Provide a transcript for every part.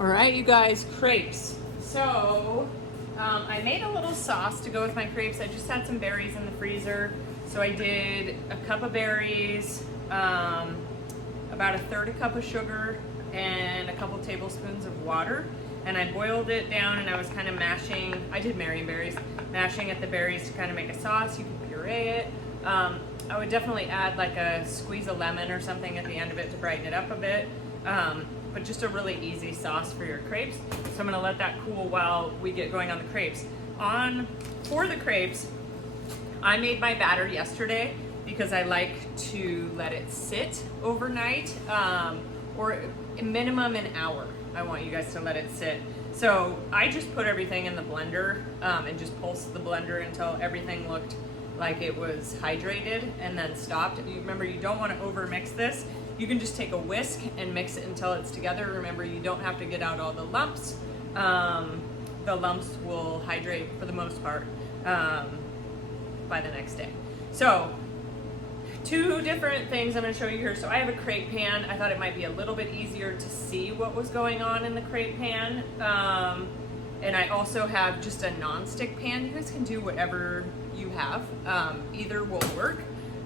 All right, you guys, crepes. So I made a little sauce to go with my crepes. I just had some berries in the freezer. So I did a cup of berries, about a third a cup of sugar, and a couple tablespoons of water. And I boiled it down and I was kind of mashing, I did marionberries, mashing at the berries to kind of make a sauce. You can puree it. I would definitely add like a squeeze of lemon or something at the end of it to brighten it up a bit. But just a really easy sauce for your crepes. So I'm gonna let that cool while we get going on the crepes. For the crepes, I made my batter yesterday because I like to let it sit overnight, or minimum an hour. I want you guys to let it sit. So I just put everything in the blender and just pulsed the blender until everything looked like it was hydrated and then stopped. You remember, you don't want to over mix this. You can just take a whisk and mix it until it's together. Remember, you don't have to get out all the lumps. The lumps will hydrate for the most part by the next day. So two different things I'm going to show you here. So I have a crepe pan. I thought it might be a little bit easier to see what was going on in the crepe pan. And I also have just a non-stick pan. You guys can do whatever you have. Either will work.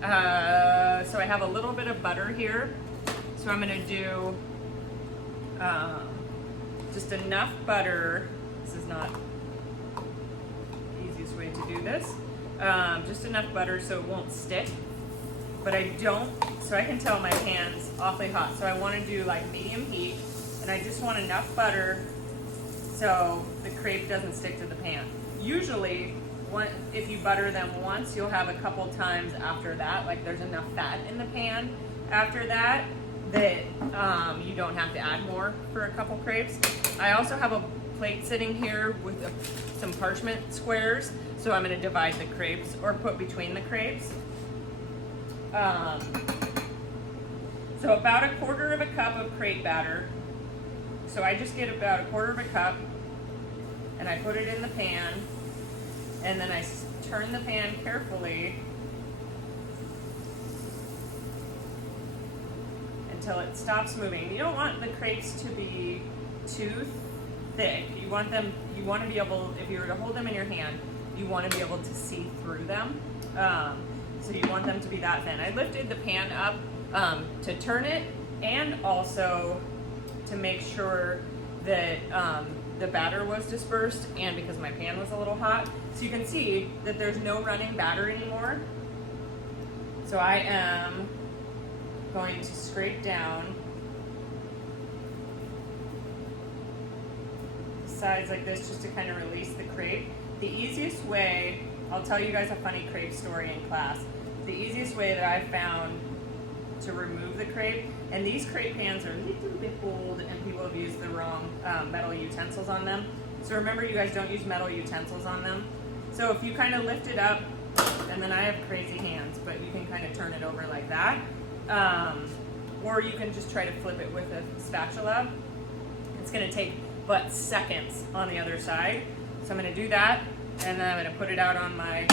So I have a little bit of butter here. So I'm going to do just enough butter. This is not the easiest way to do this. Just enough butter so it won't stick. But I don't, so I can tell my pan's awfully hot. So I want to do like medium heat, and I just want enough butter so the crepe doesn't stick to the pan. Usually, if you butter them once, you'll have a couple times after that, like there's enough fat in the pan after that you don't have to add more for a couple crepes. I also have a plate sitting here with some parchment squares, so I'm going to divide the crepes or put between the crepes. So about a quarter of a cup of crepe batter. So I just get about a quarter of a cup and I put it in the pan, and then I turn the pan carefully until it stops moving. You don't want the crepes to be too thick. You want to be able, if you were to hold them in your hand, you want to be able to see through them. So you want them to be that thin. I lifted the pan up to turn it, and also to make sure that the batter was dispersed, and because my pan was a little hot. So you can see that there's no running batter anymore. So I am going to scrape down the sides like this just to kind of release the crepe. The easiest way, I'll tell you guys a funny crepe story in class. The easiest way that I've found to remove the crepe, and these crepe pans are a little bit old and people have used the wrong metal utensils on them. So remember, you guys don't use metal utensils on them. So if you kind of lift it up, and then I have crazy hands, but you can kind of turn it over like that. Or you can just try to flip it with a spatula. It's gonna take but seconds on the other side. So I'm gonna do that, and then I'm gonna put it out on my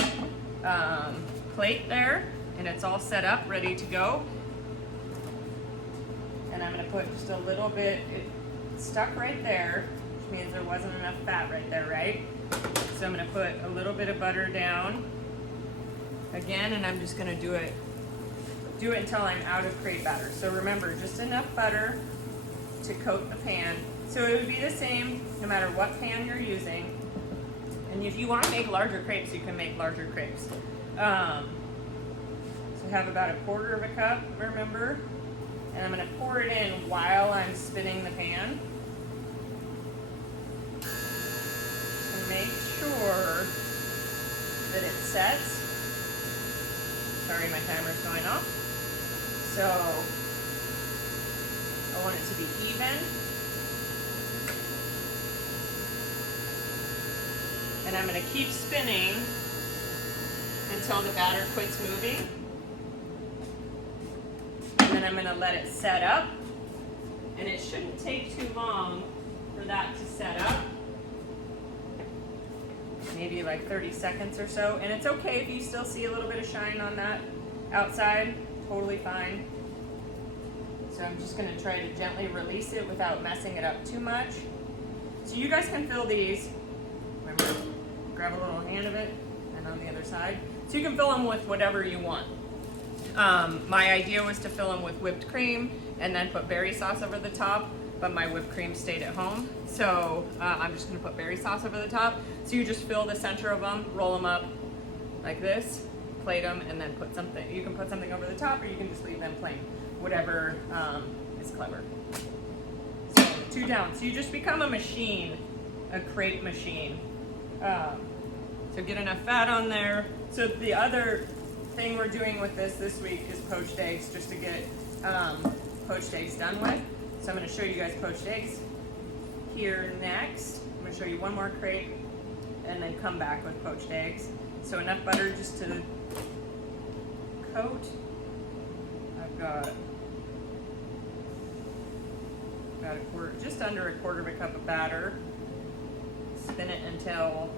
plate there, and it's all set up, ready to go. And I'm gonna put just a little bit, it stuck right there, which means there wasn't enough fat right there, right? So I'm gonna put a little bit of butter down again, and I'm just gonna do it until I'm out of crepe batter. So remember, just enough butter to coat the pan. So it would be the same no matter what pan you're using. And if you want to make larger crepes, you can make larger crepes. So I have about a quarter of a cup, remember? And I'm going to pour it in while I'm spinning the pan. And make sure that it sets. Sorry, my timer's going off. So I want it to be even. And I'm going to keep spinning until the batter quits moving. And then I'm going to let it set up. And it shouldn't take too long for that to set up. Maybe like 30 seconds or so. And it's okay if you still see a little bit of shine on that outside. Totally fine. So I'm just gonna try to gently release it without messing it up too much. So you guys can fill these, remember, grab a little hand of it, and on the other side. So you can fill them with whatever you want. My idea was to fill them with whipped cream and then put berry sauce over the top, but my whipped cream stayed at home. So I'm just gonna put berry sauce over the top. So you just fill the center of them, roll them up like this, plate them, and then put something, you can put something over the top or you can just leave them plain, whatever is clever. So 2 down. So you just become a machine, a crepe machine. So get enough fat on there. So the other thing we're doing with this week is poached eggs, just to get poached eggs done with. So I'm going to show you guys poached eggs here next. I'm going to show you one more crepe and then come back with poached eggs. So enough butter just to coat. I've got about just under a quarter of a cup of batter. Spin it until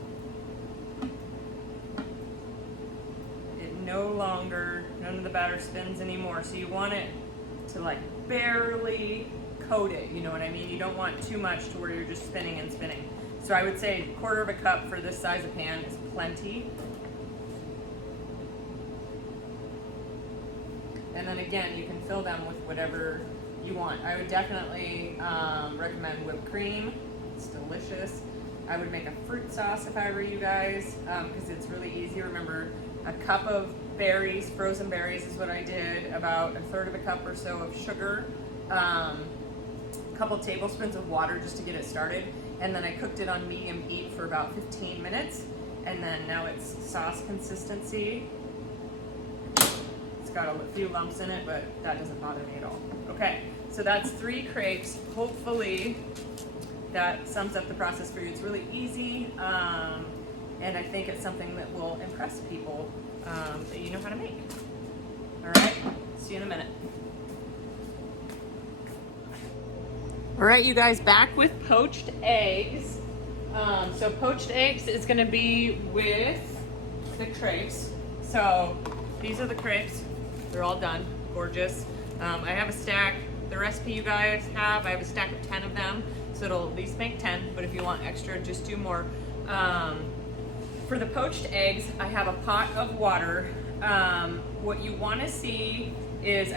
it none of the batter spins anymore. So you want it to like barely coat it, you know what I mean? You don't want too much to where you're just spinning and spinning. So I would say a quarter of a cup for this size of pan is plenty. And then again, you can fill them with whatever you want. I would definitely recommend whipped cream. It's delicious. I would make a fruit sauce if I were you guys, because it's really easy. Remember, a cup of berries, frozen berries is what I did, about a third of a cup or so of sugar, a couple tablespoons of water just to get it started, and then I cooked it on medium heat for about 15 minutes, and then now it's sauce consistency. It's got a few lumps in it, but that doesn't bother me at all. Okay, so that's 3 crepes. Hopefully that sums up the process for you. It's really easy, and I think it's something that will impress people that you know how to make. All right, see you in a minute. All right, you guys, back with poached eggs. So poached eggs is gonna be with the crepes. So these are the crepes. They're all done, gorgeous. I have a stack, the recipe you guys have, I have a stack of 10 of them. So it'll at least make 10, but if you want extra, just do more. For the poached eggs, I have a pot of water. What you wanna see is,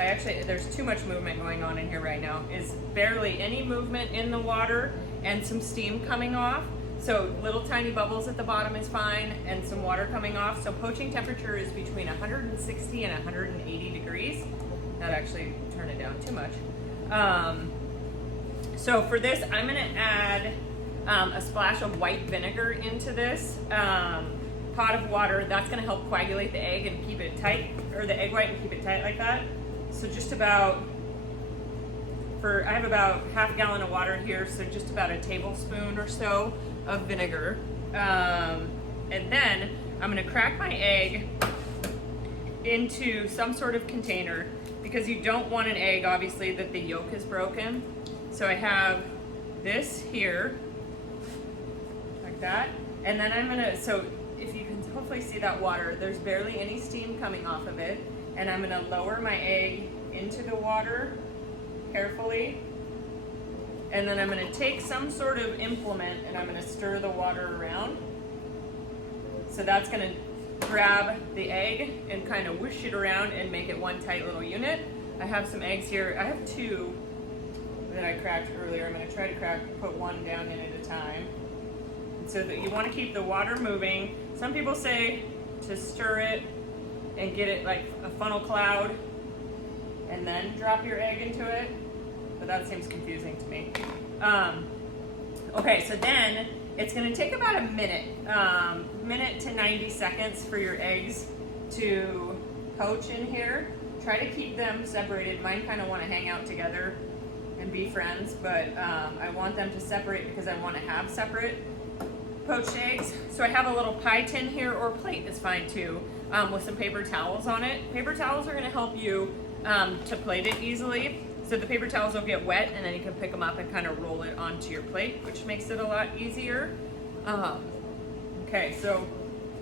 there's too much movement going on in here right now, is barely any movement in the water and some steam coming off. So little tiny bubbles at the bottom is fine, and some water coming off. So poaching temperature is between 160 and 180 degrees. That actually turned it down too much. So for this, I'm gonna add a splash of white vinegar into this pot of water. That's gonna help coagulate the egg and keep it tight, or the egg white and keep it tight like that. So just about, I have about half a gallon of water here, so just about a tablespoon or so of vinegar. And then I'm gonna crack my egg into some sort of container, because you don't want an egg, obviously, that the yolk is broken. So I have this here, like that. And then I'm gonna, so if you can hopefully see that water, there's barely any steam coming off of it. And I'm gonna lower my egg into the water carefully. And then I'm gonna take some sort of implement and I'm gonna stir the water around. So that's gonna grab the egg and kind of whoosh it around and make it one tight little unit. I have some eggs here. I have 2 that I cracked earlier. I'm gonna try to put one down in at a time. And so that you wanna keep the water moving. Some people say to stir it and get it like a funnel cloud and then drop your egg into it, but that seems confusing to me. Okay, so then it's gonna take about a minute to 90 seconds for your eggs to poach in here. Try to keep them separated. Mine kind of want to hang out together and be friends, but I want them to separate because I want to have separate poached eggs. So I have a little pie tin here, or plate is fine too, with some paper towels on it. Paper towels are going to help you to plate it easily. So the paper towels will get wet, and then you can pick them up and kind of roll it onto your plate, which makes it a lot easier. Okay, so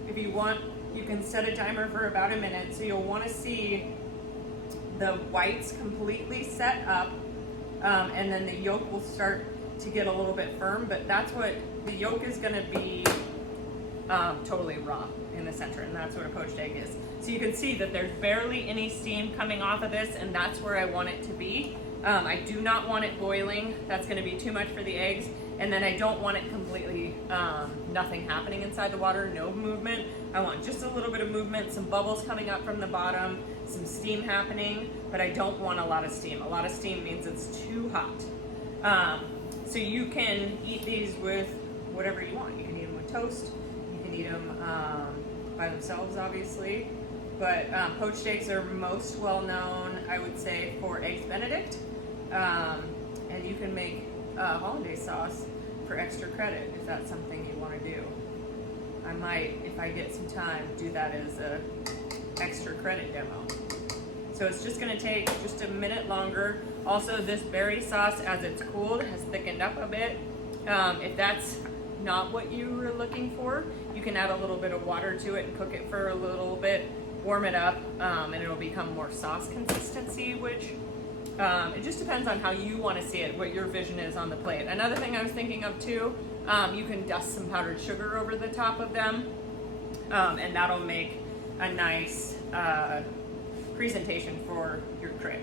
if you want, you can set a timer for about a minute. So you'll want to see the whites completely set up, and then the yolk will start to get a little bit firm, but that's what, the yolk is gonna be totally raw in the center, and that's what a poached egg is. So you can see that there's barely any steam coming off of this, and that's where I want it to be. I do not want it boiling. That's gonna be too much for the eggs. And then I don't want it completely, nothing happening inside the water, no movement. I want just a little bit of movement, some bubbles coming up from the bottom, some steam happening, but I don't want a lot of steam. A lot of steam means it's too hot. So you can eat these with whatever you want. You can eat them with toast. You can eat them by themselves, obviously. But poached eggs are most well known, I would say, for Eggs Benedict. And you can make hollandaise sauce for extra credit if that's something you want to do. I might, if I get some time, do that as a extra credit demo. So it's just going to take just a minute longer. Also, this berry sauce, as it's cooled, has thickened up a bit. If that's not what you were looking for, you can add a little bit of water to it and cook it for a little bit, warm it up, and it'll become more sauce consistency, which it just depends on how you want to see it, what your vision is on the plate. Another thing I was thinking of too, you can dust some powdered sugar over the top of them, and that'll make a nice presentation for your crepe.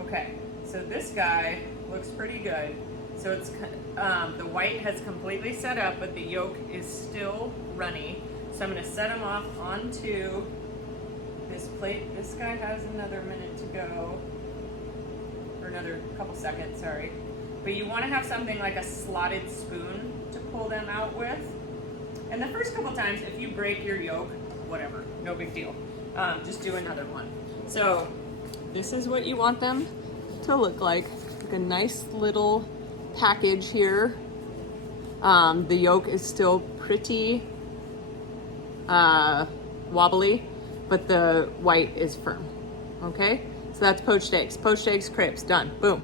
Okay, so this guy looks pretty good. So it's the white has completely set up, but the yolk is still runny. So I'm going to set them off onto this plate. This guy has another minute to go. Or another couple seconds, sorry. But you want to have something like a slotted spoon to pull them out with. And the first couple times, if you break your yolk, whatever, no big deal. Just do another one. So this is what you want them to look like a nice little package here. The yolk is still pretty wobbly, but the white is firm. Okay? So that's poached eggs. Poached eggs, crepes, done. Boom.